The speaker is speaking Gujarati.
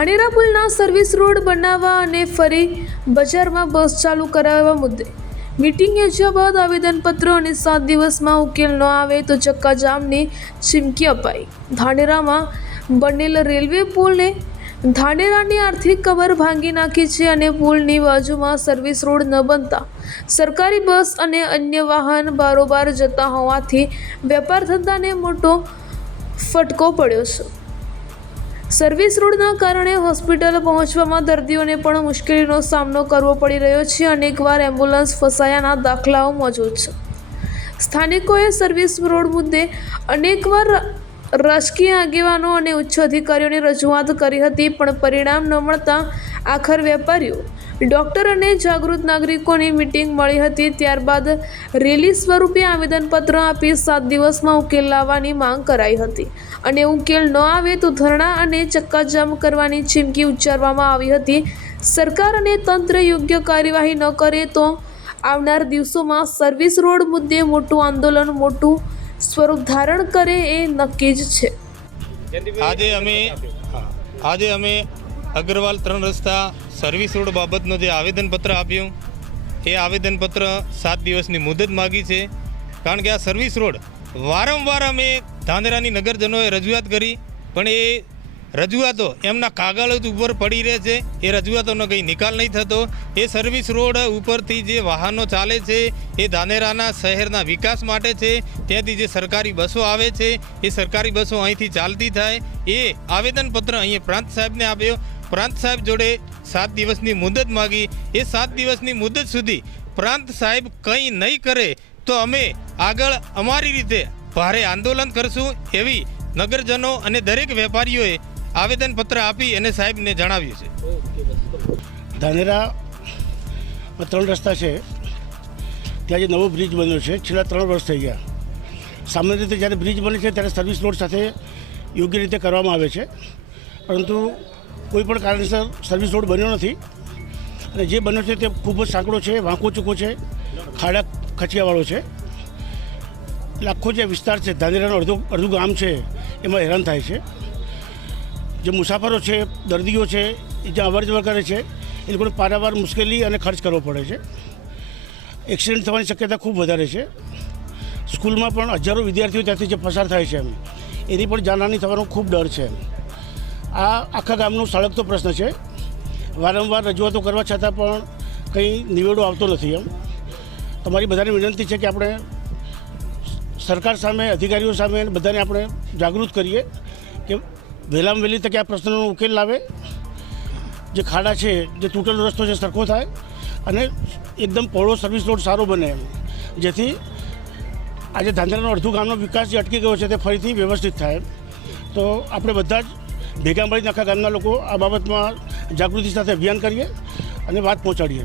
ધાનેરા પુલના સર્વિસ રોડ બનાવવા અને ફરી બજારમાં બસ ચાલુ કરાવવા મુદ્દે મીટિંગ યોજ્યા બાદ આવેદનપત્ર અને 7 દિવસમાં ઉકેલ ન આવે તો ચક્કાજામની ચીમકી અપાઈ। ધાનેરામાં બનેલ રેલવે પુલને ધાનેરાની આર્થિક કબર ભાંગી નાખી છે અને પુલની બાજુમાં સર્વિસ રોડ ન બનતા સરકારી બસ અને અન્ય વાહન બારોબાર જતા હોવાથી વેપાર ધંધાને મોટો ફટકો પડ્યો છે। સર્વિસ રોડના કારણે હોસ્પિટલ પહોંચવામાં દર્દીઓને પણ મુશ્કેલીનો સામનો કરવો પડી રહ્યો છે। અનેકવાર એમ્બ્યુલન્સ ફસાયાના દાખલાઓ મોજૂદ છે। સ્થાનિકોએ સર્વિસ રોડ મુદ્દે અનેકવાર રાજકીય આગેવાનો અને ઉચ્ચ અધિકારીઓને રજૂઆત કરી હતી, પણ પરિણામ ન મળતા આખર વેપારીઓ, ડૉક્ટર અને જાગૃત નાગરિકોની મીટિંગ મળી હતી। ત્યારબાદ રેલી સ્વરૂપે આવેદનપત્ર આપી 7 દિવસમાં ઉકેલ લાવવાની માંગ કરાઈ હતી અને ઉકેલ ન આવે તો ધરણા અને ચક્કાજામ કરવાની ચીમકી ઉચ્ચારવામાં આવી હતી। સરકાર અને તંત્ર યોગ્ય કાર્યવાહી ન કરે તો આવનાર દિવસોમાં સર્વિસ રોડ મુદ્દે મોટું આંદોલન મોટું સ્વરૂપ ધારણ કરે એ નક્કી જ છે। આજે અમે અગ્રવાલ 3 રસ્તા સર્વિસ રોડ બાબતનો જે આવેદનપત્ર આપ્યું એ આવેદનપત્ર 7 દિવસની મુદત માગી છે, કારણ કે આ સર્વિસ રોડ વારંવાર અમે ધાનેરાની નગરજનોએ રજૂઆત કરી, પણ એ રજૂઆતો એમના કાગળ જ ઉપર પડી રહે છે। એ રજૂઆતોનો કંઈ નિકાલ નહીં થતો। એ સર્વિસ રોડ ઉપરથી જે વાહનો ચાલે છે એ ધાનેરાના શહેરના વિકાસ માટે છે। ત્યાંથી જે સરકારી બસો આવે છે એ સરકારી બસો અહીંથી ચાલતી થાય। એ આવેદનપત્ર અહીંયા પ્રાંત સાહેબને આપ્યો। પ્રાંત સાહેબ જોડે 7 દિવસની મુદત માગી। એ 7 દિવસની મુદત સુધી પ્રાંત સાહેબ કંઈ નહીં કરે તો અમે આગળ અમારી રીતે ભારે આંદોલન કરશું એવી નગરજનો અને દરેક વેપારીઓએ આવેદનપત્ર આપી અને સાહેબને જણાવ્યું છે। ધાનેરામાં 3 રસ્તા છે, ત્યાં જે નવો બ્રિજ બન્યો છે છેલ્લા 3 વર્ષ થઈ ગયા। સામાન્ય રીતે જ્યારે બ્રિજ બને છે ત્યારે સર્વિસ રોડ સાથે યોગ્ય રીતે કરવામાં આવે છે, પરંતુ કોઈ પણ કારણસર સર્વિસ રોડ બન્યો નથી અને જે બન્યો છે તે ખૂબ જ સાંકડો છે, વાંકો ચૂકો છે, ખાડા ખચિયાવાળો છે। એટલે આખો જે વિસ્તાર છે ધાનેરાનો અડધું ગામ છે એમાં હેરાન થાય છે। જે મુસાફરો છે, દર્દીઓ છે, એ જ્યાં અવર જવર કરે છે એ લોકોને પારાવાર મુશ્કેલી અને ખર્ચ કરવો પડે છે। એક્સિડન્ટ થવાની શક્યતા ખૂબ વધારે છે। સ્કૂલમાં પણ હજારો વિદ્યાર્થીઓ ત્યાંથી જે પસાર થાય છે એની પણ જાનહાનિ થવાનો ખૂબ ડર છે। આ આખા ગામનો સળગતો પ્રશ્ન છે। વારંવાર રજૂઆતો કરવા છતાં પણ કંઈ નિવેડો આવતો નથી। તમારી બધાની વિનંતી છે કે આપણે સરકાર સામે, અધિકારીઓ સામે બધાને આપણે જાગૃત કરીએ કે વહેલામાં વહેલી તકે આ પ્રશ્નનો ઉકેલ લાવે। જે ખાડા છે, જે તૂટેલો રસ્તો છે સરખો થાય અને એકદમ પહોળો સર્વિસ રોડ સારો બને, જેથી આજે ધાનેરાનો અડધું ગામનો વિકાસ જે અટકી ગયો છે તે ફરીથી વ્યવસ્થિત થાય। તો આપણે બધા જ ભેગા મળીને આખા ગામના લોકો આ બાબતમાં જાગૃતિ સાથે અભિયાન કરીએ અને વાત પહોંચાડીએ।